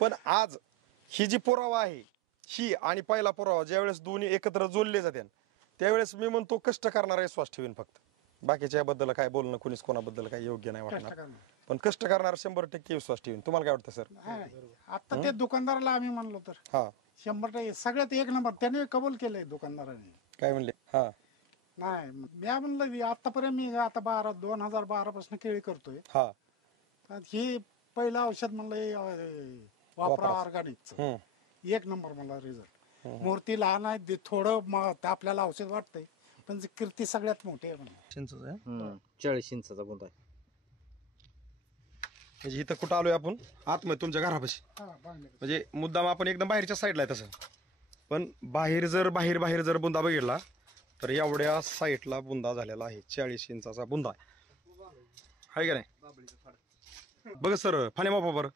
पण आज ही जी पुरावा आहे ही आणि पहिला पुरावा ज्यावेळेस दोन्ही एकत्र जोडले जाते त्यावेळेस मी म्हणतो कष्ट करणारा विश्वास ठेवीन फक्त. बाकीच्या याबद्दल काय बोलणं कुणीच कोणाबद्दल काही योग्य नाही वाटणार, पण कष्ट करणारा 100% विश्वास ठेवीन. तुम्हाला काय वाटतं सर? आता ते दुकानदाराला आम्ही म्हणलो तर हा 100% सगळ्यात एक नंबर त्याने कबूल केलंय दुकानदाराने. काय म्हणले? हा नाही मी म्हणलं आतापर्यंत मी आता 2012 पासून केळी करतोय. हा ही पहिलं औषध म्हणलं वापरा ऑर्गॅनिकचं. हम्म. एक नंबर मला रिझल्ट. मूर्ती लहान आहे थोडं आपल्याला औषध वाटतंय पण कीर्ती सगळ्यात मोठी आहे म्हणजे. चिंचच आहे 40 इंचाचा बुंदा आहे. म्हणजे इथं कुठं आलोय आपण? आतमध्ये तुमच्या घरापाशी. म्हणजे मुद्दाम आपण एकदम बाहेरच्या साईडला आहे तसं, पण बाहेर जर बुंदा बघितला तर एवढ्या साईडला बुंदा झालेला आहे. 40 इंचाचा बुंदा आहे का नाही? बघ सर फाने मापा बरं.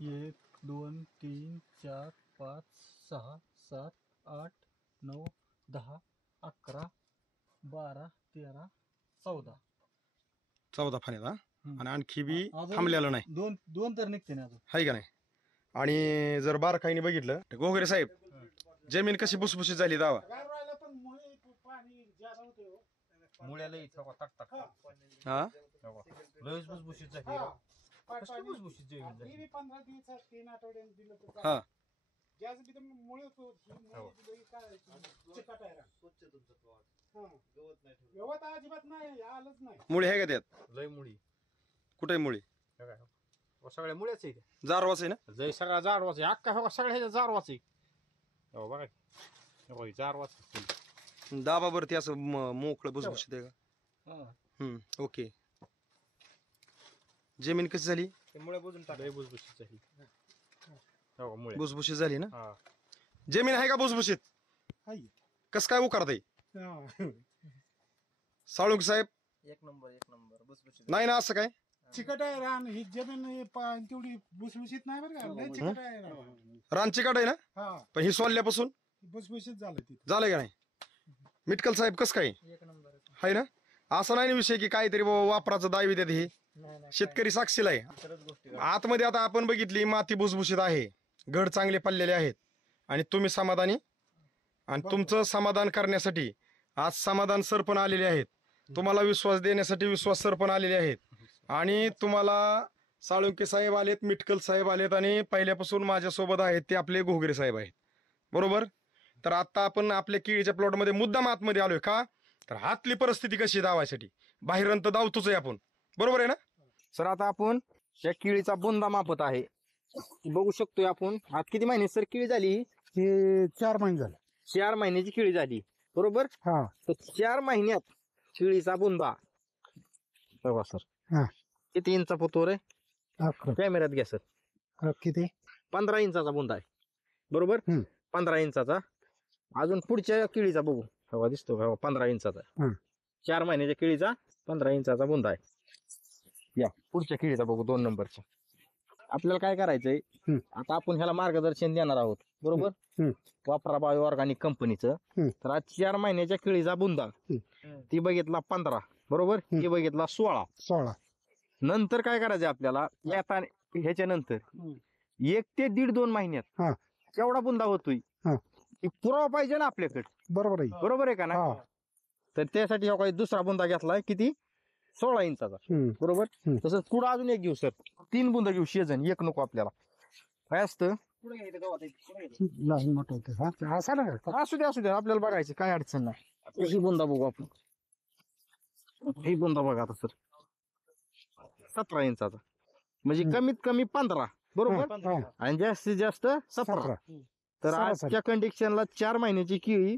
1 2 3 4 5 6 7 8 9 10 11 12 13 14 14 फाण्याचा. आणि आणखी बी थांबलेलं नाही. दोन तर निघते ना अजून, आहे का नाही? आणि जर बारकाईने बघितलं तर गोगरे साहेब जमीन कशी भुसभुशीत झाली दावा. मुळ्याला इथं टाक हा लयच भुसभुशीत झाली. कसली भुसभुशीत जमीन झाली. 15 दिवसात 3 आठवड्याने दिलं तर हा मुळे गवत अजिबात नाही आलंच नाही. मुळे आहे का त्यात? लय मुळी कुठे मुळे? सगळ्या मुळ्याच आहे. जारवाच आहे ना? जय सगळा जारवाच आहे. अख्खा हो सगळ्या ह्याच्या जारवाच आहे. हो बघा जारवाच. दाबा बरं ते असं मोकळं भुसभुशीत आहे का? ओके. जमीन कशी झाली? मुळे बुजून टाकले. भुसभुशीत झाली. हो मुळे भुसभुशीत झाली ना? हा जमीन आहे का भुसभुशीत? कस काय उकारते साळुंक साहेब? एक नंबर भुसभुशीत. नाही ना असं काय? चिकट आहे रान ही जमीन तेवढी भुसभुशीत नाही बरं का. लय चिकट आहे रान. रानची काढ आहे ना? हा पण ही सोलल्यापासून भुसभुशीत झालं तिथे. झालंय का नाही? मिटकल साहेब कस काय एक नंबर आहे ना? असं नाही ना विषय की काहीतरी वापराचं दावी देत हे शेतकरी साक्षीला आहे. आतमध्ये आता आपण बघितली माती भुसभुशीत आहे, घड चांगले पडलेले आहेत आणि तुम्ही समाधानी. आणि तुमचं समाधान करण्यासाठी आज समाधान सर पण आलेले आहेत. तुम्हाला विश्वास देण्यासाठी विश्वास सर पण आलेले आहेत. आणि तुम्हाला साळुंके साहेब आलेत, मिटकल साहेब आलेत आणि पहिल्यापासून माझ्यासोबत आहेत ते आपले घोगरे साहेब आहेत. बरोबर. तर आता आपण आपल्या केळीच्या प्लॉटमध्ये मुद्दाम आतमध्ये आलोय का? तर आतली परिस्थिती कशी दावायसाठी. बाहेरंत दावतोच आहे आपण. बरोबर आहे ना सर? आता आपण या केळीचा बुंदा मापत आहे. बघू शकतोय आपण. आज किती महिने सर केळी झाली? हे 4 महिने झाले. 4 महिन्याची केळी झाली. बरोबर. हा तर 4 महिन्यात केळीचा बुंदा बघा सर. हा किती इंचा पोतोर आहे? कॅमेऱ्यात घ्या सर. किती? 15 इंचाचा बुंदा आहे. बरोबर. 15 इंचाचा. अजून पुढच्या केळीचा बघू. हवा दिसतो का? 15 इंचाचा. 4 महिन्याच्या केळीचा 15 इंचाचा बुंदा आहे. या पुढच्या केळीचा बघू 2 नंबरच्या. आपल्याला काय करायचंय आता आपण ह्याला मार्गदर्शन देणार आहोत. बरोबर. वापरा बायो ऑर्गॅनिक कंपनीचं. तर आज 4 महिन्याच्या केळीचा बुंदा ती बघितला 15. बरोबर. ती बघितला 16. नंतर काय करायचंय आपल्याला आता ह्याच्या नंतर 1 ते 1.5-2 महिन्यात केवढा बुंदा होतोय पुरावा पाहिजे ना आपल्याकडे. बरोबर आहे. बरोबर आहे का ना? तर त्यासाठी हा काही दुसरा बुंदा घेतलाय किती? 16 इंचाचा. बरोबर. तसंच पुढे अजून एक घेऊ सर. 3 बुंदा घेऊ शेजन. एक नको आपल्याला. काय असतं असू द्या आपल्याला बघायचं काय अडचण नाही. ही बुंदा बघू आपण. ही बुंदा बघा आता सर 17 इंचाचा. म्हणजे कमीत कमी 15. बरोबर. आणि जास्तीत जास्त 17. तर आजच्या कंडिशनला 4 महिन्याची केळी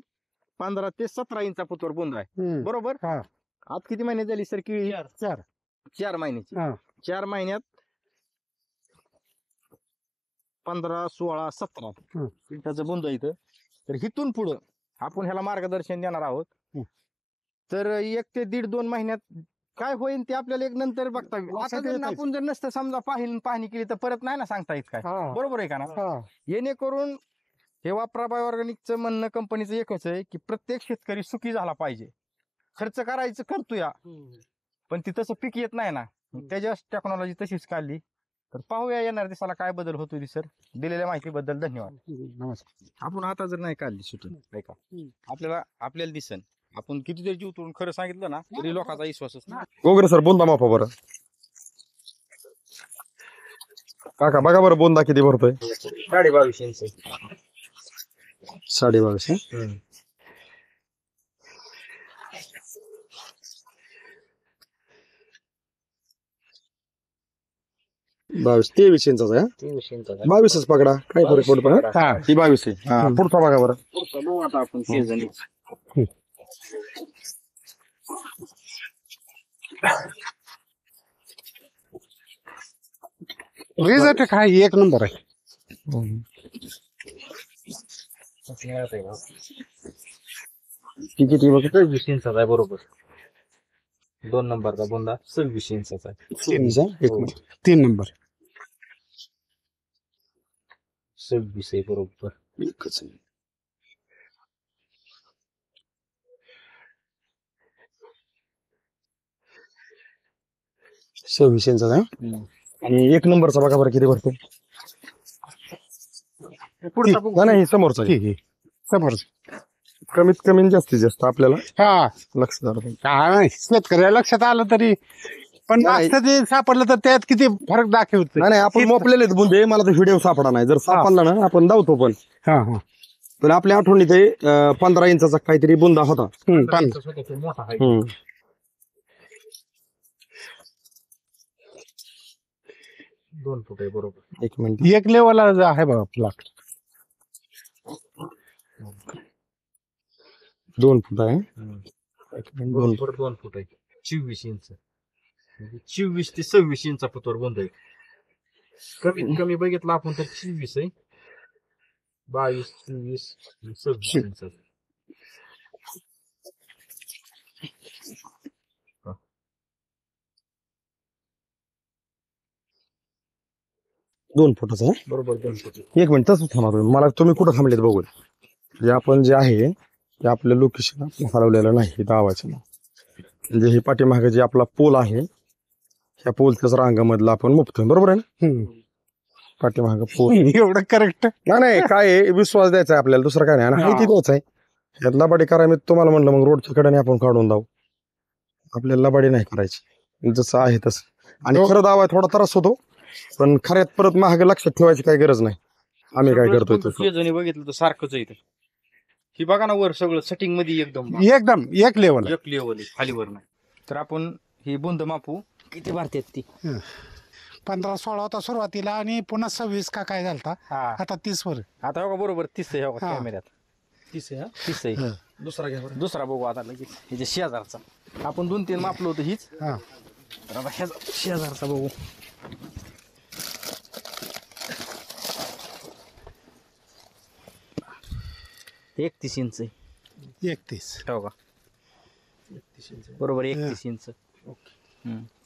15 ते 17 इंचा पुतोर बुंदा आहे. बरोबर. आज किती महिन्यात झाली सर केळी? 4 महिन्याची. 4 महिन्यात 15, 16, 17 त्याचं बुंदा इथं. तर हिथून पुढं आपण ह्याला मार्गदर्शन देणार आहोत. तर 1 ते 1.5-2 महिन्यात काय होईल ते आपल्याला एक नंतर बघता येईल. आता जर आपण जर नसतं समजा पाहणी केली तर परत नाही ना सांगता येत काय. बरोबर आहे का ना? येणेकरून हे वापरा बायो ऑर्गॅनिकचं म्हणणं कंपनीचं एकच आहे की प्रत्येक शेतकरी सुखी झाला पाहिजे. खर्च करायचं करतो या पण ती तसं पीक येत नाही ना. त्याच्या टेक्नॉलॉजी तशीच काढली तर पाहूया येणार दिवसाला काय बदल होतोय सर. दिलेल्या माहितीबद्दल धन्यवाद. नमस्कार. आपण आता जर नाही काढली सुटून ऐका, आपल्याला दिसन आपण कितीतरी जीव तोडून खरं सांगितलं ना तरी लोकांचा विश्वासच नाही. गोगरे सर बोंदा मापा बरं. काका बघा बरं बोंदा किती भरतोय. 22.5 इंच. 22.5. 23 इंचाचा आहे. 23 इंचाचा. 22च पकडा काय फरक पडतो ना. हा. ही 22 आहे. हा पुढचा बघा बरं. पुढचा बघू आता आपण सीझन. रिझल्ट काय एक नंबर आहे. ती किती बघ. 26 इंचाचा आहे बरोबर. 2 नंबरचा बुंदा 26 इंचाचा आहे. 3 नंबर. 26 आहे बरोबर. एकच आहे. सव्वीस इंचाचा आहे. आणि एक नंबरचा बघा बरं किती भरतो. पुढचा बघू. नाही नाही समोरचा आहे. ठीक आहे. समोर. कमीत कमी आणि जास्तीत जास्त आपल्याला हा लक्ष द्यायला पाहिजे. काय नाही शेतकऱ्याला लक्षात आलं तरी पण नाही. असं ते सापडलं तर त्यात किती फरक दाखवतो. नाही नाही आपण मोपलेले बुंदे मला तर व्हिडिओ सापडा नाही. जर सापडला ना आपण धावतो पण. हा हा. पण आपल्या आठवणीत आहे 15 इंचाचा काहीतरी बुंदा होता. पण मोठा आहे. 2 फूट आहे बरोबर. एक मिनिट. एक लेवलला आहे बघा प्लॉट. 2 फूट आहे. एक मिनिट. 2 बरोबर 2 फूट आहे. 24 इंच. म्हणजे 24 ते 26 इंचा पतोर बुंदा आहे. कमीत कमी बघितलं आपण तर 24 आहे. 22, 24, 26 इंच. 2 फुटाचा आहे. बरोबर 2 फूट. एक मिनिट तसं थांबा तुम्ही. मला तुम्ही कुठं थांबलेत बघू. म्हणजे आपण जे आहे ते आपलं लोकेशन हरवलेलं नाही गावाचं. म्हणजे हे पाठीमागे जे आपला पोल आहे ह्या पोलच्याच रांगामधला आपण मुक्तोय. बरोबर आहे ना. पाठीमागे पोल. एवढं करेक्ट. नाही नाही काय आहे, विश्वास द्यायचा आहे आपल्याला दुसरं काय नाही. आणि हायती द्यायचा आहे. ह्यात लबाडी करा मी तुम्हाला म्हणलं मग रोडच्या कडेने आपण काढून जाऊ. आपल्याला लबाडी नाही करायची जसं आहे तसं. आणि खरं दावा थोडा त्रास होतो पण खऱ्यात परत महाग लक्षात ठेवायची काही गरज नाही. आम्ही काय करतोय तसं. जणी बघितलं तर सारखंच आहे. ही बघा ना वर सगळं सेटिंग मध्ये एकदम एकदम एक लेवल. एक लेवल आहे खालीवर नाही. तर आपण ही बुंद मापू किती भारतात ती. 15-16 होता सुरुवातीला आणि पुन्हा 26 का काय झालता. आता 30 वर. आता बघा बरोबर 30 आहे हा. कॅमेऱ्यात. 30 आहे. 30 आहे. दुसरा घ्या बरं. दुसरा बघू आता लगेच. हे शेजारचा आपण 2-3 मापलो होतं हीच. हा. तर आता ह्याचा शेजारचा बघू. ते 31 इंच आहे. 31. हो का बरोबर 31 इंच.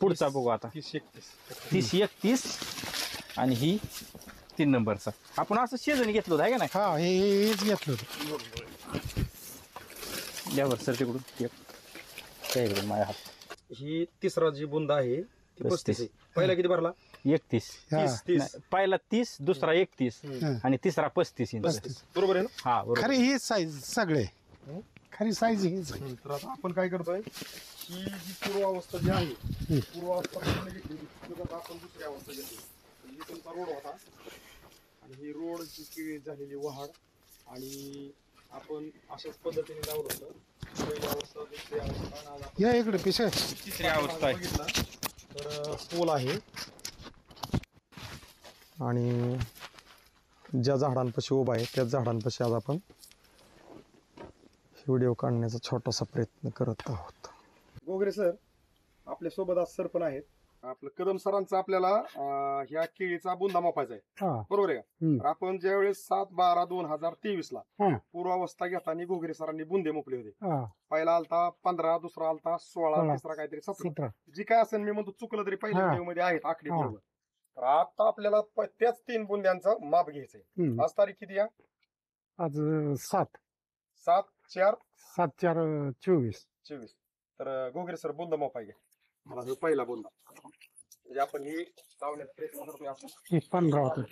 पुढचा बघू आता. 30, 31 आणि ही 3 नंबरचा. आपण असं शेजारी घेतलं होतं आहे का नाही. हा हेच घेतलं होतं. द्यावर सर तिकडून त्याकडून माझ्या हात. ही तिसरा जी बुंदा आहे ती 35 आहे. पहिला किती भरला. 31. हा. 30. नाही, पहिला 30, दुसरा 31 आणि तिसरा 35 इंच. 35 बरोबर आहे ना. हा बरोबर. खरी हीच साईज सगळे. खरी साईज हीच आहे. तर आता आपण काय करतोय ही जी पूर्वावस्था जी आहे पूर्वावस्था पूर्ण घेतली. आता आपण दुसरी अवस्था घेतली. ही तुमचा रोड होता आणि ही रोडची केळी झालेली वाढ आणि आपण अशाच पद्धतीने लावलं होतं. पहिली अवस्था दुसरी अवस्था आणि आज आपण या इकडे पिशे. तिसरी अवस्था आहे. बघितला तर पोल आहे आणि ज्या झाडांपाशी उभा आहे त्याच झाडांपाशी आज आपण व्हिडिओ काढण्याचा छोटासा प्रयत्न करत आहोत. गोगरे सर आपल्या सोबत आज सर पण आहेत. आपलं कदम सरांचा आपल्याला ह्या केळीचा बुंदा मापायचा आहे. हा. बरोबर आहे का. तर आपण ज्यावेळेस 7/12/2023 ला हा. पूर्वावस्था घेताना घोगरे सरांनी बुंदे मोपले होते. हा. पहिला आलता 15, दुसरा आलता 16, 16, तिसरा काहीतरी 17. 17. जी काय असेल मी म्हणतो चुकलं तरी पहिल्या हा. व्हिडिओ मध्ये आहेत आकडे हा. बरोबर. तर आता आपल्याला त्याच 3 बुंद्यांचं माप घ्यायचंय. हम्म. आज तारीख किती आहे. आज 7. 7/4/24. 7/4/24. तर घोगरे सर बुंदा मापाय घ्या. मला जो पहिला बुंदा म्हणजे आपण ही लावण्याचा प्रयत्न करतोय आपण. हे 15 होतं.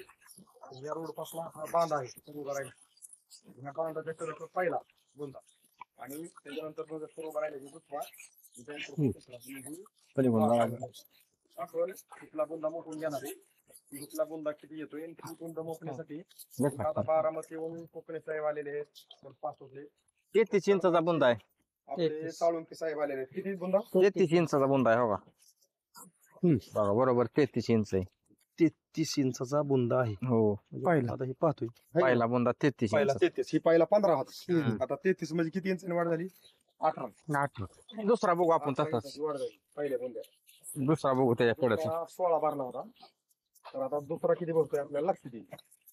या रोड पासून हा बांध आहे सुरू करायला. ह्या बांधाच्या कडेला पहिला बुंदा आणि त्याच्यानंतर मग सुरू करायला दुसरा आपण तिथला बुंदा मोठून घेणार आहे. तिथला बुंदा किती येतोय आणि ती बुंदा मोकण्यासाठी आता बारामतीहून कोकणे साहेब आलेले आहेत. पाच होते 33 इंचाचा बुंदा आहे. आपले साळुंके साहेब आलेले आहेत. किती बुंदा? 33 इंचाचा बुंदा आहे. हो का बघा बरोबर 33 इंच आहे. 33 इंचाचा बुंदा आहे. हो पहिला. आता हे पाहतोय पहिला बुंदा 33 पहिला इंच. 33 ही पहिला 15 होता. आता 33 म्हणजे किती इंचांनी वाढ झाली? 18 दुसरा बघू आपण 18 तसाच. इंचाची वाढ झाली पहिल्या बुंद्या. दुसरा बघू त्याच्या पुढे. 16 भरला होता. तर आता दुसरा किती भरतोय आपल्याला लक्षात येईल.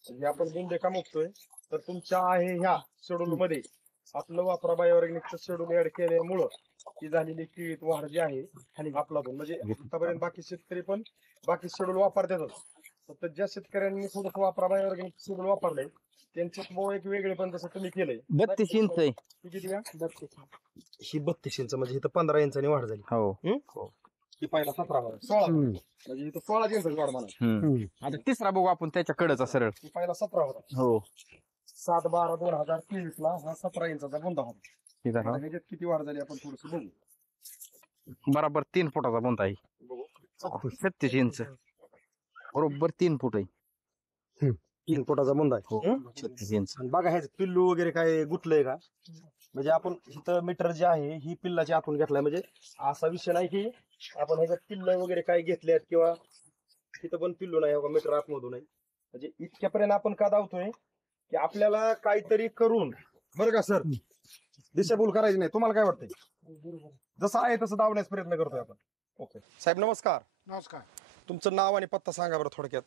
म्हणजे आपण बुंदे का मुकतोय तर तुमच्या आहे ह्या शेड्यूल मध्ये आपलं वापरा बायोऑर्गॅनिकचं शेड्यूल ऍड केल्यामुळं ती झालेली किळीत वाढ जी आहे खाली आपला पण म्हणजे आतापर्यंत बाकी शेतकरी पण बाकी शेड्यूल वापरतातच. फक्त ज्या शेतकऱ्यांनी थोडस वापरा बायोऑर्गॅनिक शेड्यूल वापरलंय त्यांच्यात एक वेगळे पण जसं तुम्ही केलंय. 32 इंच आहे. ती किती आहे? ही 32 इंच म्हणजे इथं 15 इंचांनी वाढ झाली. हो ही पहिला 17 भरला. 16 म्हणजे इथं 16 इंचाची वाढ म्हणा. आता तिसरा बघू आपण त्याच्या कडेचा सरळ. ही पहिला 17 होता. हो 7/12/2023 ला हा 17 इंचाचा बुंदा होता. ठीक आहे. ह्याच्यात किती वाढ झाली आपण थोडस बघू. बरोबर 3 फुटाचा बुंदा आहे. बघू 37 इंच बरोबर 3 फूट आहे. 3 फुटाचा बुंदा आहे. हो 36 इंच. आणि बघा ह्याच पिल्लू वगैरे काय गुतलंय का? म्हणजे आपण इथं मीटर जे आहे ही पिल्लाची आतून घेतलाय. म्हणजे असा विषय नाही की आपण ह्याच्यात पिल्ल वगैरे काय घेतल्यात किंवा तिथं पण पिल्लू नाही हो मीटर आतमधून आहे. म्हणजे इतक्यापर्यंत आपण का धावतोय की आपल्याला काहीतरी करून बरं का सर दिशाभूल करायची नाही. तुम्हाला काय वाटतंय? जसं आहे तसं धावण्याचा प्रयत्न करतोय आपण. ओके साहेब नमस्कार. नमस्कार. तुमचं नाव आणि पत्ता सांगा बरं थोडक्यात.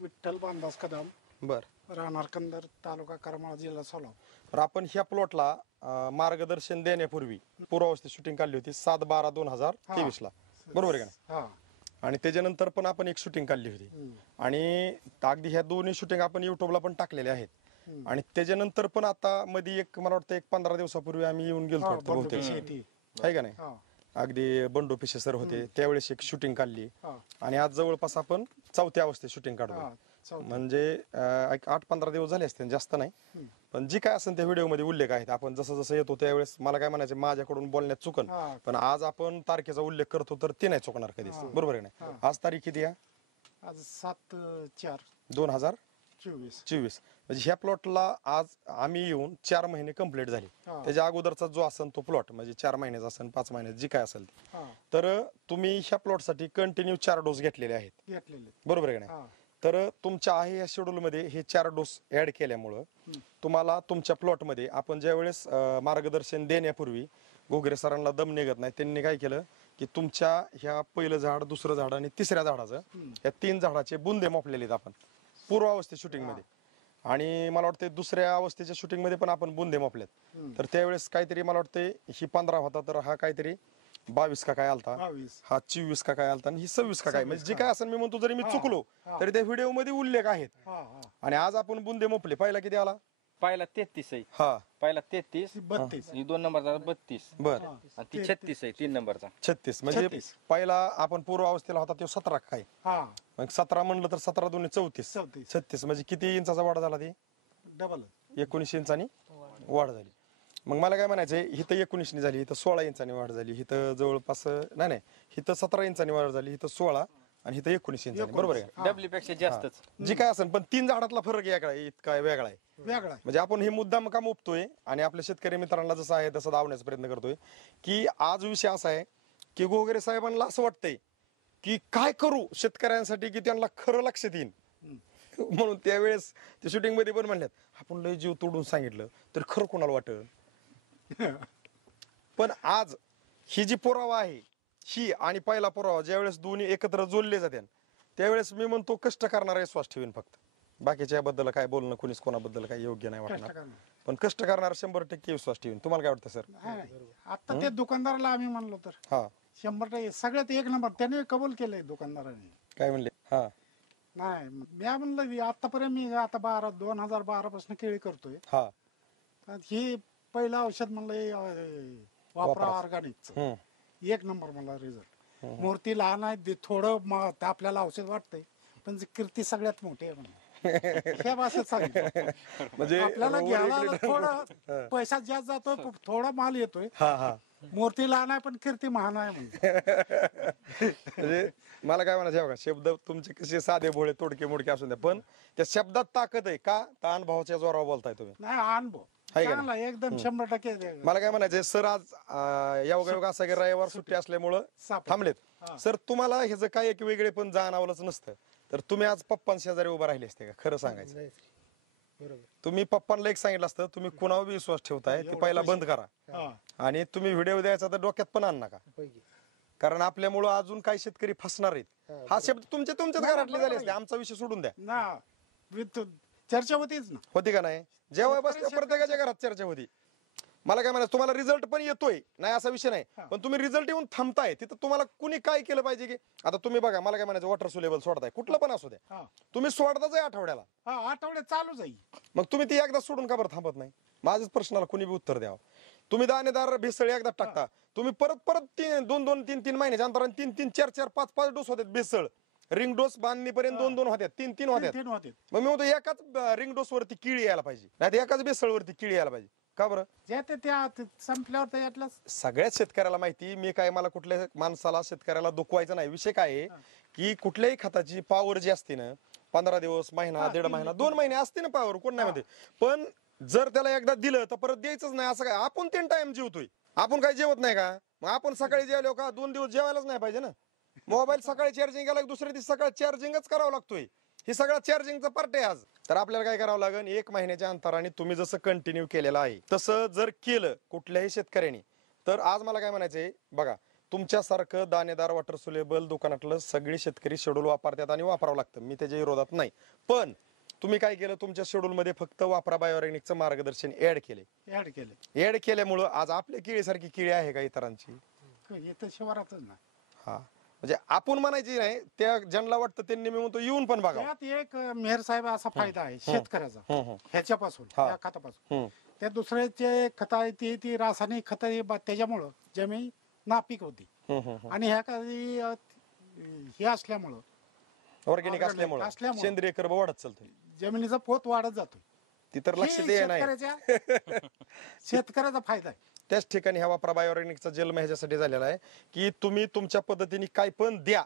विठ्ठल बांधास कदम, बर राहणार कंदर, तालुका करमाळा, जिल्हा सोलापूर. तर आपण ह्या प्लॉटला मार्गदर्शन देण्यापूर्वी पूर्वावस्थेत शूटिंग काढली होती 7/12/2023 ला. बरोबर आहे का नाही? हा. आणि त्याच्यानंतर पण आपण एक शूटिंग काढली होती आणि अगदी ह्या दोन्ही शूटिंग आपण युट्यूबला पण टाकलेले आहेत. आणि त्याच्यानंतर पण आता मध्ये एक मला वाटतं 15 दिवसापूर्वी आम्ही येऊन गेलो हा, वाटतं बहुतेक शेती. आहे का नाही? हा. अगदी बंडू पिशे सर होते त्यावेळेस एक शूटिंग काढली हा. आणि आज जवळपास आपण 4थ्या अवस्थेत शूटिंग काढतो. हा. चौथा. म्हणजे 8-15 दिवस झाले असते जास्त नाही. पण जी काय असेल त्या व्हिडिओ मध्ये उल्लेख आहेत. आपण जसं जसं येतो त्यावेळेस मला काय म्हणायचं माझ्याकडून बोलण्यात चुकन हा. पण आज आपण तारखेचा उल्लेख करतो तर ते नाही चुकणार कधीच. बरोबर आहे नाही? आज तारीख किती आहे? आज 7/4/24. 2024. म्हणजे ह्या प्लॉटला आज आम्ही येऊन 4 महिने कंप्लीट झाले. हा. त्याच्या अगोदरचा जो असेल तो प्लॉट म्हणजे 4 महिन्याचा असेल 5 महिन्याचा जी काय असेल ते. हा. तर तुम्ही ह्या प्लॉटसाठी कंटिन्यू 4 डोस घेतलेले आहेत. घेतलेले. बरोबर आहे का नाही? हा. तर तुमच्या आहे या शेड्यूल मध्ये हे 4 डोस ऍड केल्यामुळं तुम्हाला तुमच्या प्लॉट मध्ये आपण ज्या वेळेस मार्गदर्शन देण्यापूर्वी घोगरे सरांना दम निघत नाही त्यांनी काय केलं की तुमच्या ह्या पहिलं झाड, दुसरं झाड आणि तिसऱ्या झाडाचं या 3 झाडाचे बुंदे मापलेले आहेत आपण पूर्वावस्थेत शूटिंग मध्ये. आणि मला वाटतं दुसऱ्या अवस्थेच्या शूटिंग मध्ये पण आपण बुंदे मापलेत. तर त्यावेळेस काहीतरी मला वाटतं ही 15 होता तर हा काहीतरी 22 का काय आलता, 22. हा 24 का काय आलता आणि ही 26 का काय. म्हणजे जे काय असेल मी म्हणतो जरी मी चुकलो तरी त्या व्हिडिओ मध्ये उल्लेख आहेत. हा. हा. आणि आज आपण बुंदे मोपले. पहिला किती आला? पहिला 33 आहे. हा पहिला 33 32. ही 2 नंबरचा 32 बर आणि ती 36 आहे 3 नंबरचा. 36 म्हणजे 36. पहिला आपण पूर्व अवस्थेला होता तो 17 काय. हा. मग 17 म्हणलं तर 17 2 34 34. 36 म्हणजे किती इंचाचा वाढ झाला ते? डबल. 19 इंचानी वाढ झाली. मग मला काय म्हणायचंय इथं 19 झाली, इथं 16 इंचानी वाढ झाली, इथं जवळपास नाही इथं 17 इंचानी वाढ झाली, इथं 16 आणि इथं 19 इंचानी. बरोबर आहे का? डब्ल्यू पेक्षा जास्तच. जी काय असेल पण 3 झाडातला फरक वेगळा आहे, इतका वेगळा आहे. वेगळा. म्हणजे आपण हे मुद्दाम का मुपतोय आणि आपल्या शेतकरी मित्रांना जसं आहे तसं धावण्याचा प्रयत्न करतोय की आज विषय असा आहे की घोगरे साहेबांना असं वाटतंय की काय करू शेतकऱ्यांसाठी की त्यांना खरं लक्षात येईल. म्हणून त्यावेळेस ते शूटिंग मध्ये पण म्हणल्यात आपण लय जीव तोडून सांगितलं तर खरं कोणाला वाटत. पण आज ही जी पुरावा आहे ही आणि पहिला पुरावा ज्यावेळेस दोन्ही एकत्र जोडले जाते त्यावेळेस मी म्हणतो कष्ट करणारा विश्वास ठेवीन फक्त. बाकीच्या बद्दल काय बोलणं कोणीच कोणाबद्दल काय योग्य नाही वाटणार. पण कष्ट करणारा 100% विश्वास ठेवीन. तुम्हाला काय वाटतं सर? आता ते दुकानदाराला आम्ही म्हणलो तर हा 100% सगळ्यात 1 नंबर त्याने कबूल केलंय दुकानदाराने. काय म्हणले? हा नाही मी म्हणलं आतापर्यंत मी आता 2012 पासून केळी करतोय. हा ही पहिलं औषध म्हणलं वापरा ऑर्गॅनिकचं. 1 नंबर मला रिझल्ट. मूर्ती लहान आहे थोडं आपल्याला औषध वाटतंय पण जी कीर्ती सगळ्यात मोठी आहे म्हणून हे असं सांगितलं. म्हणजे आपल्याला rover घ्यायला इकडे थोडं पैसा जास्त जातो थोडा माल येतोय. हा हा मूर्ती लहान आहे पण कीर्ती महान आहे म्हणून. म्हणजे मला काय म्हणायचं आहे बघा, शब्द तुमचे कसे साधे भोळे तोडके मोडके असून द्या, पण त्या शब्दात ताकद आहे का तर अनुभवाच्या जोरावर बोलताय तुम्ही. नाही अनुभव आहे का चांगला एकदम 100% मला काय म्हणायचंय सर, आज योगायोग असा की रविवार सुट्टी असल्यामुळं सापडलं. थांबलेत सर. तुम्हाला ह्याचं काय एक वेगळे पण जाणवलंच नसतं तर तुम्ही आज पप्पांच्या शेजारी उभं राहिले असते का? खरं सांगायचं, बरोबर. तुम्ही पप्पांना एक सांगितलं असतं तुम्ही कुणावर विश्वास ठेवताय ते पहिला बंद करा हा. आणि तुम्ही व्हिडिओ द्यायचा तर डोक्यात पण आण नका, कारण आपल्यामुळं अजून काही शेतकरी फसणार आहेत. हा शब्द तुमच्याच घरातले झाले असते, आमचा विषय सोडून द्या. ना चर्चा होतीच ना. होती का नाही? जेव्हा बसल्या प्रत्येकाच्या घरात चर्चा होती. मला काय म्हणायचं, तुम्हाला रिझल्ट पण येतोय नाही असा विषय नाही, पण तुम्ही रिझल्ट येऊन थांबताय तिथं तुम्हाला कुणी काय केलं पाहिजे की आता तुम्ही बघा, मला काय म्हणायचं, वॉटर सोलेबल सोडताय कुठलं पण असू द्या, तुम्ही सोडताच आहे आठवड्याला. हा आठवड्यात चालू जाईल. मग तुम्ही ती एकदा सोडून का बरं थांबत नाही? माझ्याच प्रश्नाला कुणी बी उत्तर द्यावं. तुम्ही दाणेदार भेसळ एकदा टाकता, तुम्ही परत 2-2, 3-3 महिन्याच्या अंतराने 3-3, 4-4, 5-5 डोस होतात भेसळ. रिंग डोस बांधणीपर्यंत 2-2 होत्यात, 3-3 होत्यात. 3 होते. मग मी म्हणतो एकाच रिंग डोस वरती किळी यायला पाहिजे, नाही तर एकाच भेसळवरती किळी यायला पाहिजे. का बरं? ज्या त्या संपल्यावर त्यातलं सगळ्याच शेतकऱ्याला माहिती, मी काय मला कुठल्या माणसाला शेतकऱ्याला दुखवायचं नाही. विषय काय आहे की कुठल्याही खताची पावर जी असते ना, 15 दिवस, महिना, 1.5 महिना, 2 महिने असते ना पावर, कोण नाही म्हणते. पण जर त्याला एकदा दिलं तर परत द्यायचंच नाही. असं काय आपण 3 टाइम जेवतोय, आपण काय जेवत नाही का? मग आपण सकाळी जेवलो का 2 दिवस जेवायलाच नाही पाहिजे ना? मोबाईल सकाळी चार्जिंग केला, दुसऱ्या दिवशी सकाळी चार्जिंगच करावं लागतोय. हे सगळं चार्जिंगचा पार्ट आहे आज. तर आपल्याला काय करावं लागेल, 1 महिन्याच्या अंतराने तुम्ही जसं कंटिन्यू केलेलं आहे तसं जर केलं कुठल्याही शेतकऱ्यांनी, तर आज मला काय म्हणायचंय बघा, तुमच्यासारखं दाणेदार वॉटर सोल्युबल दुकानातलं सगळे शेतकरी शेड्यूल वापरतात आणि वापरावं लागतं, मी त्याच्या विरोधात नाही. पण तुम्ही काय केलं, तुमच्या शेड्यूल मध्ये फक्त वापरा बायोऑर्गॅनिकचं मार्गदर्शन ऍड केले. ऍड केल्यामुळं आज आपल्या केळीसारखी केळी आहे का इतरांची? इथं शिवारातच ना. हा, म्हणजे आपण म्हणायची नाही, त्या ज्यांना वाटतं त्यांनी मी म्हणतो येऊन पण बघा. त्यात एक मेहर साहेब असा फायदा आहे शेतकऱ्याचा ह्याच्यापासून, त्या खतापासून. त्या दुसऱ्याचे खत आहे ती रासायनिक खत त्याच्यामुळं जमीन नापीक होती. आणि ह्या काही हे असल्यामुळं, ऑर्गॅनिक असल्यामुळे सेंद्रिय कर्ब वाढत चालतोय, जमिनीचा पोत वाढत जातो. ती तर लक्ष द्याय नाही. शेतकऱ्याचा फायदा आहे. त्याच ठिकाणी हा वापरा बायोऑर्गॅनिकचा जन्म ह्याच्यासाठी झालेला आहे की तुम्ही तुमच्या पद्धतीने काय पण द्या,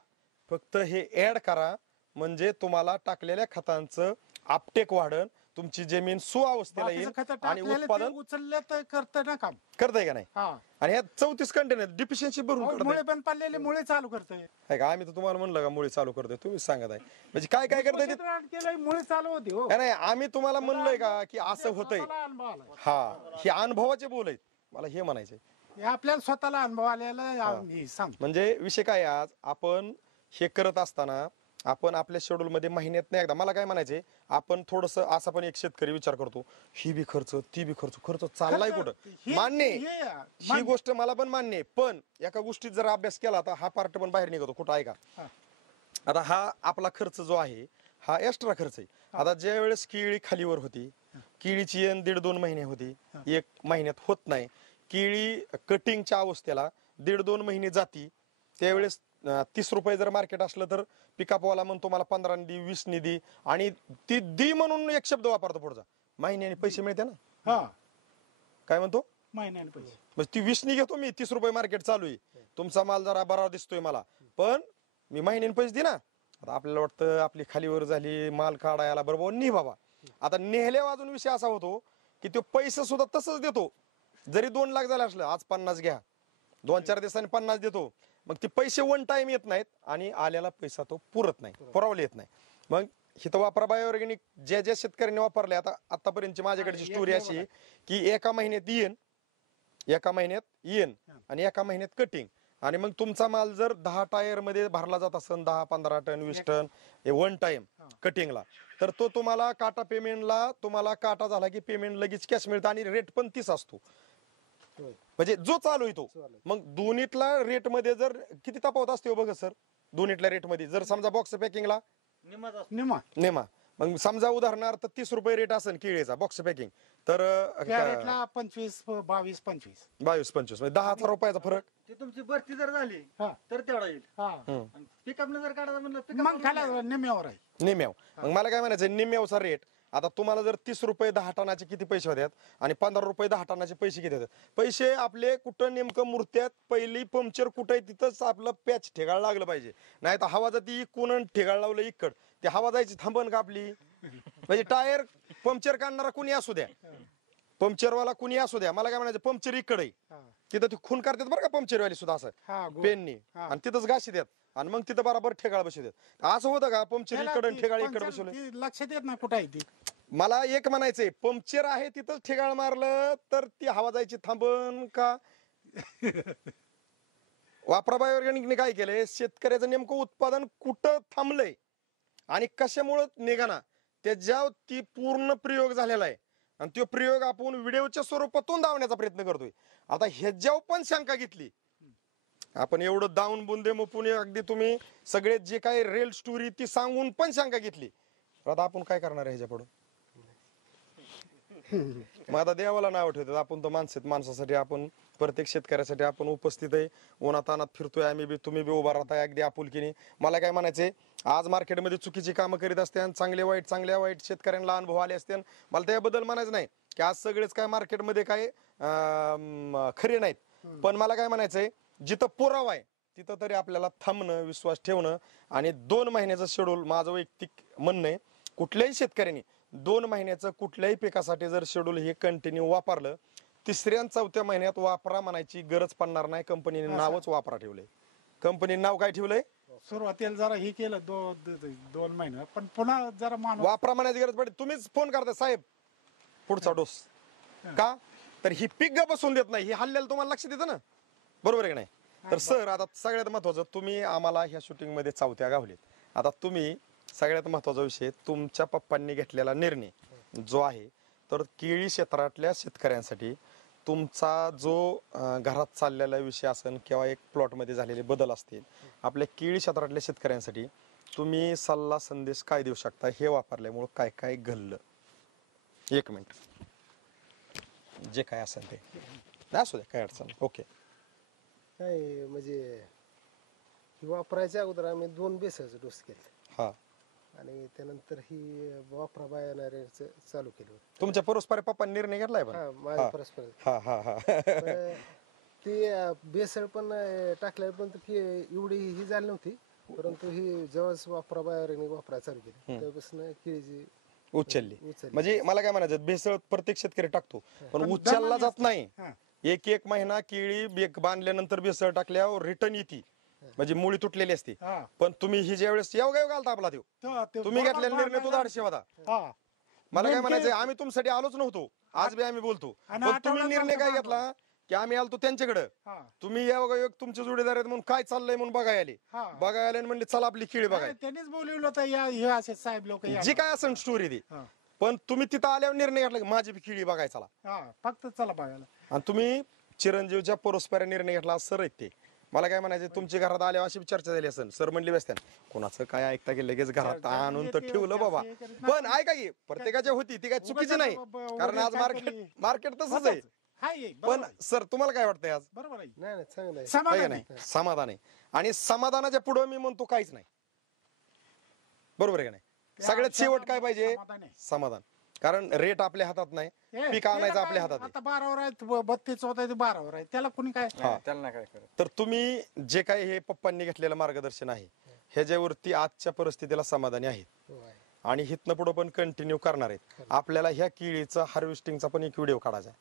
फक्त हे ऍड करा, म्हणजे तुम्हाला टाकलेल्या खतांचं आपटेक वाढन, तुमची जमीन सुअवस्थेला येईल आणि उत्पादन उचललं तर करतं ना काम, करताय का नाही? आणि ह्या 34 कंटेनर डिफिशियन्सी भरून मुळे पण पडलेले मुळे चालू करतोय का? आम्ही तर तुम्हाला म्हणलं का मुळे चालू करतोय, तुम्हीच सांगत आहे. म्हणजे काय काय करताय ते मुळे चालू होती. हो नाही, आम्ही तुम्हाला म्हणलोय का की असं होतंय? हा, हे अनुभवाचे बोल आहेत, मला हे म्हणायचंय. हे आपल्याला स्वतःला अनुभव आलेला सांग. म्हणजे विषय काय, आज आपण हे करत असताना आपण आपल्या शेड्यूल मध्ये महिन्यात नाही एकदा, मला काय म्हणायचंय, आपण थोडस असा पण एक शेतकरी विचार करतो, ही बी खर्च ती बी खर्च चाललाय कुठं? मान्य ही गोष्ट मला पण मान्य आहे, पण एका गोष्टीत जर अभ्यास केला तर हा पार्ट पण बाहेर निघतो कुठं आहे का? आता हा आपला खर्च जो आहे हा एक्स्ट्रा खर्च आहे. आता ज्या वेळेस केळी खालीवर होती, केळीची 1.5-2 महिने होती, 1 महिन्यात होत नाही, केळी कटिंगच्या अवस्थेला 1.5-2 महिने जाती, त्यावेळेस 30 रुपये जर मार्केट असलं तर पिकापवाला म्हणतो मला 15 नी 20 नी दी, आणि ती दी म्हणून एक शब्द वापरतो पुढचा, महिन्याने पैसे मिळते ना. काय म्हणतो? महिन्याने पैसे. म्हणजे ती 20 नी घेतो मी, 30 रुपये मार्केट चालू आहे, तुमचा माल जरा बरा दिसतोय मला, पण मी महिन्याने पैसे दे ना. आता आपल्याला वाटतं आपली खालीवर झाली, माल काढायला बरोबर नी बाबा. आता नेहल्या वाजून विषय असा होतो की तो पैसे सुद्धा तसंच देतो, जरी 2 लाख झाले असलं, आज 50 घ्या, 2-4 दिवसांनी 50 देतो, मग ते पैसे 1 टाइम येत नाहीत आणि आलेला पैसा तो पुरत नाही, पुरवले येत नाही. मग हिथं वापरा बायोऑर्गॅनिक ज्या शेतकऱ्यांनी वापरले, आता आतापर्यंतची माझ्याकडची स्टोरी अशी आहे की एका महिन्यात येईन आणि एका महिन्यात कटिंग, आणि मग तुमचा माल जर 10 टायर मध्ये भरला जात असेल, 10-15 टन 20 टन 1 टाइम कटिंगला, तर तो तुम्हाला काटा पेमेंटला, तुम्हाला काटा झाला की पेमेंट लगेच कॅश मिळतं आणि रेट पण 30 असतो, म्हणजे जो चालू आहे तो. मग दोन्हीतला रेट मध्ये जर किती तफावत असते बघा सर, दोन्हीतल्या रेट मध्ये जर समजा बॉक्स पॅकिंगला निमा नेमा, मग समजा उदाहरणार्थ 30 रुपये रेट असेल केळीचा बॉक्स पॅकिंग तर त्या रेटला 25 22 25 22-25 म्हणजे 10,000 रुपयाचा फरक. ते तुमची भरती जर झाली हा तर तेवढा येईल. हा आणि पिकअपनं जर काढायचं म्हणलं मग पिकअप खाला निम्म्यावर आहे. निम्याव. मग मला काय म्हणायचं निम्यावचा रेट आता तुम्हाला जर 30 रुपये 10 टनाचे किती पैसे होतात आणि 15 रुपये 10 टनाचे पैसे किती होतात. पैसे आपले कुठं नेमकं मूर्त्यात पहिली पंक्चर कुठं आहे तिथंच आपलं पॅच ठेगाळ लागलं पाहिजे. नाही तर हवा जाती इकडून ठेगाळ लावलं इकड ते हवा जायची थांबन का आपली. म्हणजे टायर पंक्चर काढणारा कुणी असू द्या पंक्चरवाला कुणी असू द्या मला काय म्हणायचं पंक्चर इकडे हा. तिथं ते खून करतात बरं का पंक्चरवाली सुद्धा असं हा गोल. पेननी हा. आणि तिथंच घाशी देत आणि मग तिथं बरोबर ठेगाळ बसवतात. असं होतं का पंक्चर त्याला इकडे ती ठेगाळ इकडे पंक्चर बसवलं. ती लक्षात येत नाही कुठं आहे ती. मला एक म्हणायचंय पंक्चर आहे तिथंच ठेगाळ मारलं तर ती हवा जायची थांबन का. वापरा बायोऑर्गॅनिकने काय केलंय शेतकऱ्याचं नेमकं उत्पादन कुठं थांबलंय आणि कशामुळं निघाना त्याच्यावर ती पूर्ण प्रयोग झालेला आहे आणि तो प्रयोग आपण व्हिडिओच्या स्वरूपातून दावण्याचा प्रयत्न करतोय. आता ह्याच्यावर पण शंका घेतली आपण एवढं दावून बुंदे मुपून अगदी तुम्ही सगळे जे काही रेल स्टोरी ती सांगून पण शंका घेतली. आता आपण काय करणार आहे ह्याच्या पुढं. मग आता देवाला नाव ठेवतात आपण तर माणसासाठी आपण प्रत्येक शेतकऱ्यासाठी आपण उपस्थित आहे. उन्हातानात फिरतोय आम्ही बी तुम्ही बी उभा राहताय अगदी आपुलकीने. मला काय म्हणायचंय आज मार्केटमध्ये चुकीची कामं करीत असते चांगल्या वाईट शेतकऱ्यांना अनुभव आले असते. मला त्याबद्दल म्हणायचं नाही की आज सगळेच काय मार्केटमध्ये काय खरे नाहीत. पण मला काय म्हणायचंय जिथं पुरावा आहे तिथं तरी आपल्याला थांबणं विश्वास ठेवणं आणि 2 महिन्याचं शेड्यूल माझं वैयक्तिक म्हणणं आहे. कुठल्याही शेतकऱ्यांनी 2 महिन्याचं कुठल्याही पिकासाठी जर शेड्यूल हे कंटिन्यू वापरलं 3ऱ्या आणि 4थ्या महिन्यात वापरा म्हणायची गरज पडणार नाही. कंपनीने नावच वापरा ठेवलंय. कंपनीने नाव काय ठेवलंय सुरुवातीला जरा हे केलं 2 महिने पण पुन्हा जरा माणूस वापरा म्हणायची गरज पडते. तुम्हीच फोन करता साहेब पुढचा डोस का तर ही पीक ग बसून देत नाही. ही हल्ल्याला तुम्हाला लक्ष देतं ना बरोबर आहे की नाही. तर सर आता सगळ्यात महत्वाचं तुम्ही आम्हाला ह्या शूटिंग मध्ये चावत्या गावलेत. आता तुम्ही सगळ्यात महत्वाचा विषय तुमच्या पप्पांनी घेतलेला निर्णय जो आहे तर केळी क्षेत्रातल्या शेतकऱ्यांसाठी तुमचा जो घरात चाललेला विषय असेल किंवा एक प्लॉट मध्ये झालेले बदल असतील आपल्या केळी क्षेत्रातल्या शेतकऱ्यांसाठी तुम्ही सल्ला संदेश काय देऊ शकता हे वापरल्यामुळे काय काय घडलं. 1 मिनिट जे काय असेल ते असू द्या काय अडचण ओके. काय म्हणजे ही वापरायच्या अगोदर आम्ही 2 बेसाचे डोस केले हा आणि त्यानंतर ही वापरा बायोनारेचं चालू केलं. तुमच्या परस्पर पप्पांनी निर्णय घेतलाय पण हा माझ्या परस्पर हा हा हा पण ती बेसळ पण टाकल्यापर्यंत की एवढी ही झाली नव्हती परंतु ही जेव्हाच वापरा बायोरेने वापरायला चालू केली तेव्हापासून केळीची उचलली. म्हणजे मला काय म्हणायचं भेसळ प्रत्येक शेतकरी टाकतो पण उचलला जात नाही. एक महिना केळी बांधल्यानंतर भेसळ टाकल्यावर रिटर्न येते म्हणजे मुळी तुटलेली असते. पण तुम्ही ही ज्या वेळेस येऊ घालता आपला तुम्ही घेतलेला निर्णय तो 150 होता. मला काय म्हणायचंय आम्ही तुमच्यासाठी आलोच नव्हतो आज बी आम्ही बोलतो पण तुम्ही निर्णय काय घेतला की आम्ही आलतो त्यांच्याकडे तुम्ही या तुमचे जोडीदार आहेत म्हणून काय चाललंय म्हणून बघायला आले म्हणले चला आपली केळी बघाय त्यांनीच बोलवलं होतं हे असे साहेब लोक जी काय असेल स्टोरी ती पण तुम्ही तिथं आल्यावर निर्णय घेतला की माझी केळी बघायचा फक्त चला बघायला आणि तुम्ही चिरंजीवच्या परस्पर निर्णय घेतला सर आहेत ते. मला काय म्हणायचं तुमच्या घरात आल्यावर अशी चर्चा झाली असेल सर म्हणली बसत्या कोणाचं काय ऐकता की लगेच घरात आणून तर ठेवलं बाबा. पण ऐका की प्रत्येकाच्या होती ती काय चुकीची नाही कारण आज मार्केट तसंच आहे. पण सर तुम्हाला काय वाटतंय आज बरोबर आहे नाही चांगलं आहे. आहे का नाही समाधान आहे आणि समाधानाच्या पुढे मी म्हणतो काहीच नाही बरोबर आहे का नाही. सगळ्यात शेवट काय पाहिजे समाधान कारण रेट आपल्या हातात नाही पीक आणायचं आपल्या हातात आता 12वर आहेत 32 होत आहे 12वर आहे त्याला कुणी काय त्याला नाही काय करत. तर तुम्ही जे काही हे पप्पांनी घेतलेलं मार्गदर्शन आहे ह्याच्यावरती आजच्या परिस्थितीला समाधानी आहेत हो आहे. आणि हिथनं पुढे पण कंटिन्यू करणार आहेत. आपल्याला ह्या केळीचा हार्वेस्टिंगचा पण एक व्हिडिओ काढायचा आहे.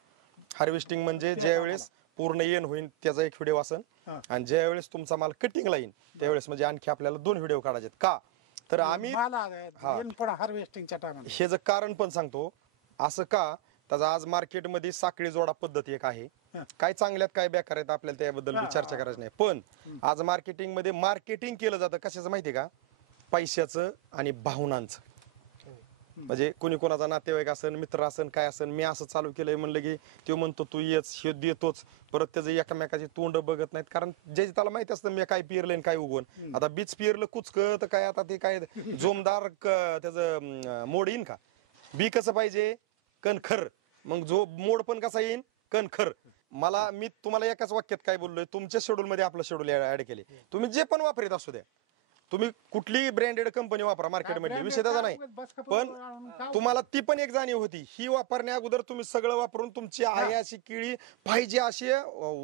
हार्वेस्टिंग म्हणजे ज्यावेळेस पूर्ण येण होईल त्याचा एक व्हिडिओ असेल आणि ज्यावेळेस तुमचा माल कटिंगला येईल त्यावेळेस म्हणजे आणखी आपल्याला 2 व्हिडिओ काढायचे का तर आम्ही हार्वेस्टिंगच्या टायमाला हे जर कारण पण सांगतो असं का त्याचा आज मार्केटमध्ये साखळी जोडा पद्धती एक आहे. काय चांगल्यात काय बेकार आहेत आपल्याला त्याबद्दल चर्चा करायची नाही. पण आज मार्केटिंग मध्ये मार्केटिंग केलं जातं कशाचं माहितीये का पैशाचं आणि भावनांचं. म्हणजे कोणी कोणाचा नातेवाईक असन, मित्र असन, काय असन, मी असं चालू केलंय म्हणलं की तो म्हणतो तू येच हे देतोच, परत त्याचं एकमेकाची तोंड बघत नाहीत, कारण जे त्याला माहिती असतं मी काय पिरलंय आणि काय उगवून. आता बीच पिरलं कुचकं तर काय आता ते काय जोमदार त्याचं मोड येईन का? बी कसं पाहिजे कणखर, मग जो मोड पण कसा येईन कणखर. मी तुम्हाला एकाच वाक्यात काय बोललोय, तुमच्या शेड्यूल मध्ये आपलं शेड्यूल ऍड केले. तुम्ही जे पण वापरत असू द्या, तुम्ही कुठलीही ब्रँडेड कंपनी वापरा मार्केटमध्ये, विषय त्याचा नाही, पण तुम्हाला ती पण एक जाणीव होती, ही वापरण्या अगोदर तुम्ही सगळं वापरून तुमची आहे अशी केळी पाहिजे अशी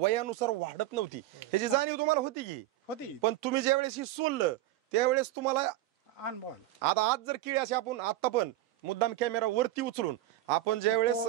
वयानुसार वाढत नव्हती, ह्याची जाणीव तुम्हाला होती की होती. पण तुम्ही ज्यावेळेस ही सोडलं त्यावेळेस तुम्हाला अनुभव आला. आता आज जर केळी अशी आपण आता पण मुद्दाम कॅमेरा वरती उचलून आपण ज्यावेळेस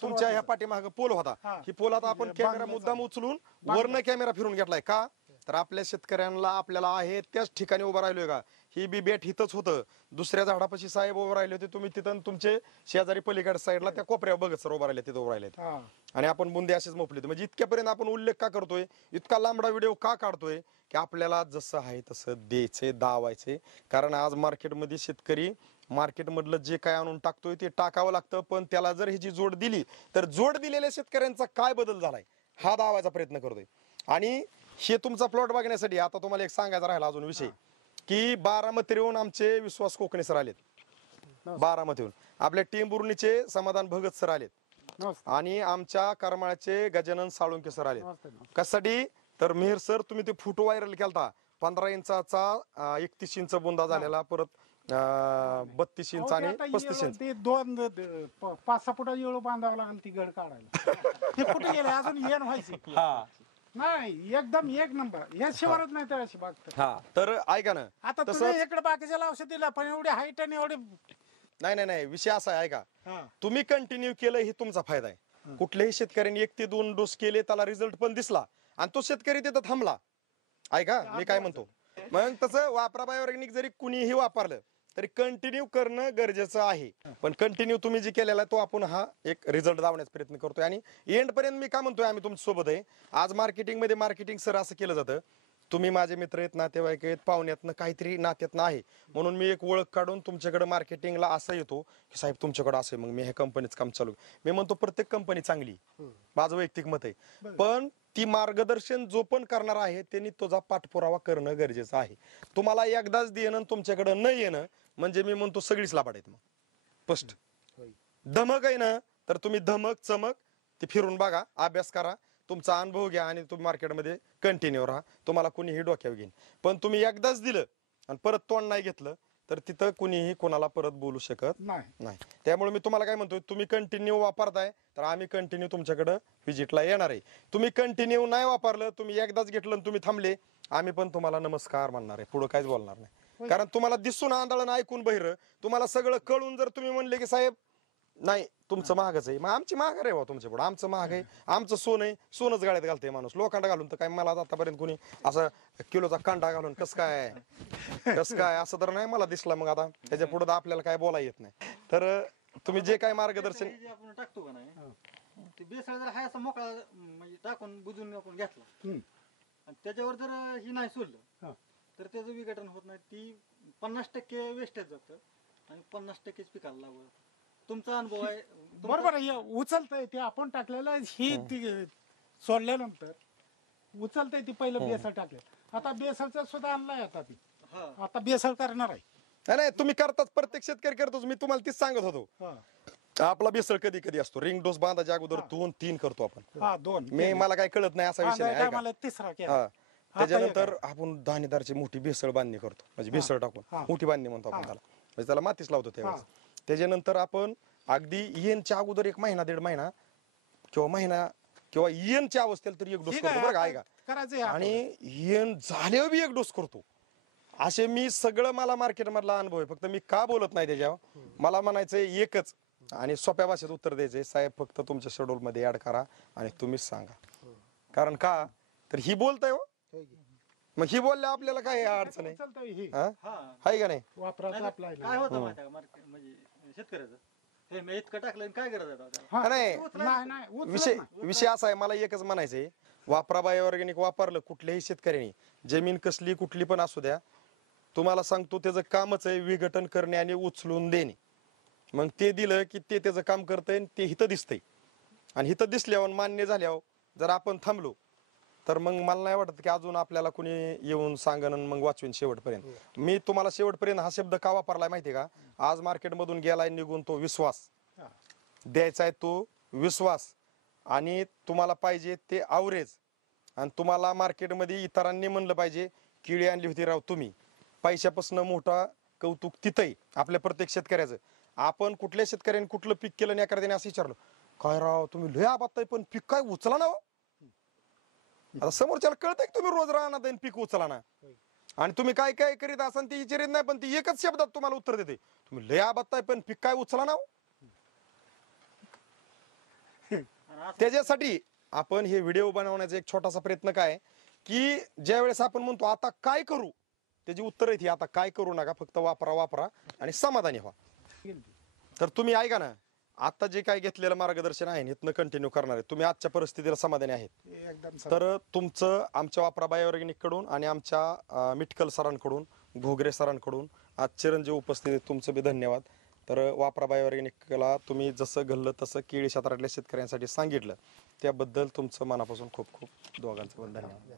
तुमच्या ह्या पाठीमाग पोल होता, हा. ही पोल आता आपण कॅमेरा मुद्दाम उचलून वरनं कॅमेरा फिरून घेतलाय का, तर आपल्या शेतकऱ्यांना आपल्याला आहे त्याच ठिकाणी उभं राहिलोय का. ही बी बॅट हिथंच होतं, दुसऱ्या झाडापाशी साहेब उभं राहिले होते, तुम्ही तिथं तुमचे शेजारी पलीकडे साईडला त्या कोपऱ्या बघत सर उभं राहिले, तिथं उभं राहिले हा. आणि आपण बुंदे असेच मोपले. म्हणजे इतक्यापर्यंत आपण उल्लेख का करतोय, इतका लांबडा व्हिडिओ का काढतोय, की आपल्याला जसं आहे तसं द्यायचंय, दावायचंय. कारण आज मार्केटमध्ये शेतकरी मार्केटमधलं जे काय आणून टाकतोय ते टाकावं लागतं, पण त्याला जर ह्याची जोड दिली तर जोड दिलेल्या शेतकऱ्यांचा काय बदल झालाय हा दावायचा प्रयत्न करतोय. आणि हे तुमचा प्लॉट बघण्यासाठी आता तुम्हाला एक सांगायचा राहिला अजून विषय, की बारामतीहून आमचे विश्वास कोकणे सर आलेत, बारामतीहून आपल्या टेंभुर्णीचे समाधान भगत सर आलेत, नमस्ते. आणि आमच्या करमाळ्याचे गजानन साळुंके सर आलेत. नमस्ते. कशासाठी तर मेहर सर तुम्ही ते फोटो व्हायरल केलता 15 इंचाचा 31 इंच बुंदा झालेला, परत 32 इंच आणि 35 इंच. ते 5-6 फुटा येळू बांधावं लागेल ती गड काढायला. ते कुठे गेले अजून येण व्हायची नाही, एकदम एक नंबर. या शिवारच नाही तर अशी बाग तर. हा तर ऐका ना, आता तसंच- तुझ्या इकडे बाकीच्या औषध दिला पण एवढी हाईट आणि एवढी नाही विषय असा आहे ऐका, हा. तुम्ही कंटिन्यू केलं हे तुमचा फायदा आहे. कुठल्याही शेतकऱ्यांनी 1 ते 2 डोस केले, त्याला रिझल्ट पण दिसला आणि तो शेतकरी तिथं थांबला. ऐका मी काय म्हणतो, मग तसं वापरा बायोऑर्गॅनिक जरी कुणीही वापरलं तरी कंटिन्यू करणं गरजेचं आहे. पण कंटिन्यू तुम्ही जे केलेला आहे तो आपण हा एक रिझल्ट दावण्याचा प्रयत्न करतोय. आणि एंड पर्यंत मी काय म्हणतोय, आम्ही तुमच्या सोबत आहे. आज मार्केटिंग सर असं केलं जातं, तुम्ही माझे मित्र आहेत, नातेवाईक आहेत, पाहुण्यातनं काहीतरी नात्यातनं आहे म्हणून मी एक ओळख काढून तुमच्याकडे मार्केटिंगला असं येतो की साहेब तुमच्याकडे असं मग मी ह्या कंपनीचं काम चालू. मी म्हणतो प्रत्येक कंपनी चांगली, माझं वैयक्तिक मत आहे, पण ती मार्गदर्शन जो पण करणार आहे त्यांनी तुझा पाठपुरावा करणं गरजेचं आहे. तुम्हाला एकदाच देणं तुमच्याकडे न येणं म्हणजे मी म्हणतो सगळीच लाभाड आहेत. मग स्पष्ट धमक आहे ना, तर तुम्ही धमक चमक ती फिरून बघा, अभ्यास करा, तुमचा अनुभव घ्या आणि तुम्ही मार्केटमध्ये कंटिन्यू राहा. तुम्हाला कुणीही डोक्यावर घेईन, पण तुम्ही एकदाच दिलं आणि परत तोंड नाही घेतलं तर तिथं कुणीही कोणाला परत बोलू शकत नाही. त्यामुळे मी तुम्हाला काय म्हणतोय, तुम्ही कंटिन्यू वापरताय तर आम्ही कंटिन्यू तुमच्याकडे व्हिजिटला येणार आहे. तुम्ही कंटिन्यू नाही वापरलं, तुम्ही एकदाच घेतलं आणि तुम्ही थांबले, आम्ही पण तुम्हाला नमस्कार म्हणणार आहे, पुढे काहीच बोलणार नाही. कारण तुम्हाला दिसून आंधळं ऐकून बहिरं, तुम्हाला सगळं कळून जर तुम्ही म्हणले की साहेब नाही तुमचं महागच आहे, मग आमची महाग रे बा तुमच्या पुढे, आमचं महाग आहे, आमचं सोनं आहे, सोनच गाड्यात घालतंय माणूस. लोखंड घालून तर काय मला आतापर्यंत कोणी असं किलोचा कांडा घालून कस काय असं तर नाही मला दिसला. मग आता त्याच्या पुढे आपल्याला काय बोला येत नाही. तर तुम्ही जे काय मार्गदर्शन हे जे आपण टाकतो का नाही, ते बेसळ जर हाय असा मोकळा म्हणजे टाकून बुजून आपण घेतला आणि त्याच्यावर जर ही नाही सोडलं तर त्याचं विघटन होत नाही. ती 50% वेस्टेज जातं आणि 50%च पिकाला लागतं. तुमचा अनुभव आहे बरोबर आहे. उचलतंय ते आपण टाकलेलं ही ती सोडल्यानंतर उचलतंय ती पहिलं बेसळ टाकलं. आता बेसळचं सुद्धा आणलाय आता बेसळ करणार आहे. नाही तुम्ही करताच, प्रत्येक शेतकरी करतोच. मी तुम्हाला तीच सांगत होतो, आपला बेसळ कधी कधी असतो रिंग डोस बांधाच्या अगोदर 2-3 करतो आपण. 2 मला काय कळत नाही असा विषय नाही. मला तिसरा केला. हा त्याच्यानंतर आपण दाणेदारची मोठी भेसळ बांधणी करतो, म्हणजे भेसळ टाकून मोठी बांधणी म्हणतो आपण त्याला, म्हणजे त्याला मातीच लावतो त्यावेळेस. त्याच्यानंतर आपण अगदी येनच्या अगोदर 1 महिना 1.5 महिना किंवा महिना किंवा येनच्या अवस्थेला तरी 1 डोस करतो बरं का, ऐका. आणि येन झाल्यावर बी 1 डोस करतो. असे मी सगळं मला मार्केट मधला अनुभव आहे. फक्त मी का बोलत नाही त्याच्यावर, मला म्हणायचंय एकच आणि सोप्या भाषेत उत्तर द्यायचंय, साहेब फक्त तुमच्या शेड्यूल मध्ये ऍड करा आणि तुम्हीच सांगा. कारण का तर ही बोलताय हो, मग ही बोलल्या आपल्याला काय अडचण आहे का नाही. वापरायचा आपला काय होतं माहिती आहे का मार्केट म्हणजे शेतकऱ्याचं हे मी इतकं टाकलं काय गरज आहे त्याला? नाही विषय असा आहे, मला एकच म्हणायचंय, वापरा बायोऑर्गॅनिक वापरलं कुठल्याही शेतकऱ्यांनी, जमीन कसली कुठली पण असू द्या, तुम्हाला सांगतो त्याचं कामच आहे विघटन करणे आणि उचलून देणे. मग ते दिलं की ते त्याचं काम करतंय आणि ते हिथं दिसतंय. आणि हिथं दिसल्यावर मान्य झाल्यावर जर आपण थांबलो तर मग मला नाही वाटत की अजून आपल्याला कोणी येऊन सांगन आणि मग वाचवीन शेवटपर्यंत. मी तुम्हाला शेवटपर्यंत हा शब्द का वापरलाय माहितीये का? आज मार्केटमधून गेलाय निघून तो विश्वास द्यायचा आहे, तो विश्वास. आणि तुम्हाला पाहिजे ते आवरेज. आणि तुम्हाला मार्केटमध्ये इतरांनी म्हणलं पाहिजे किळी आणली होती राव तुम्ही. पैशापासून मोठा कौतुक तिथंही आपल्या प्रत्येक शेतकऱ्याचं. आपण कुठल्या शेतकऱ्याने कुठलं पीक केलं आणि एखाद्याने असं विचारलं काय राव तुम्ही लय आबादताय पण पीक काय उचला ना हो? आता समोरच्याला कळतंय की तुम्ही रोज राहणार पीक उचला ना. आणि तुम्ही काय काय करीत असाल ती विचारित नाही, पण ती एकच शब्दात तुम्हाला उत्तर देते, तुम्ही लय आबादताय पण पीक काय उचला ना हो? त्याच्यासाठी आपण हे व्हिडिओ बनवण्याचा एक छोटासा प्रयत्न काय की ज्या वेळेस आपण म्हणतो आता काय करू, त्याची उत्तर येते आता काय करू नका, फक्त वापरा आणि समाधानी व्हा. तर तुम्ही ऐका ना, आता जे काय घेतलेलं मार्गदर्शन आहे इथनं कंटिन्यू करणार आहे. तुम्ही आजच्या परिस्थितीला समाधानी आहेत. एकदम तर तुमचं आमच्या वापरा बायोऑर्गॅनिक कडून आणि आमच्या मिटकल सरांकडून, घोगरे सरांकडून आज चिरंजीव उपस्थितीत तुमचं बी धन्यवाद. तर वापरा बायोऑर्गॅनिकला तुम्ही जसं घडलं तसं केळी क्षेत्रातल्या शेतकऱ्यांसाठी सांगितलं त्याबद्दल तुमचं मनापासून खूप खूप दोघांचं पण धन्यवाद.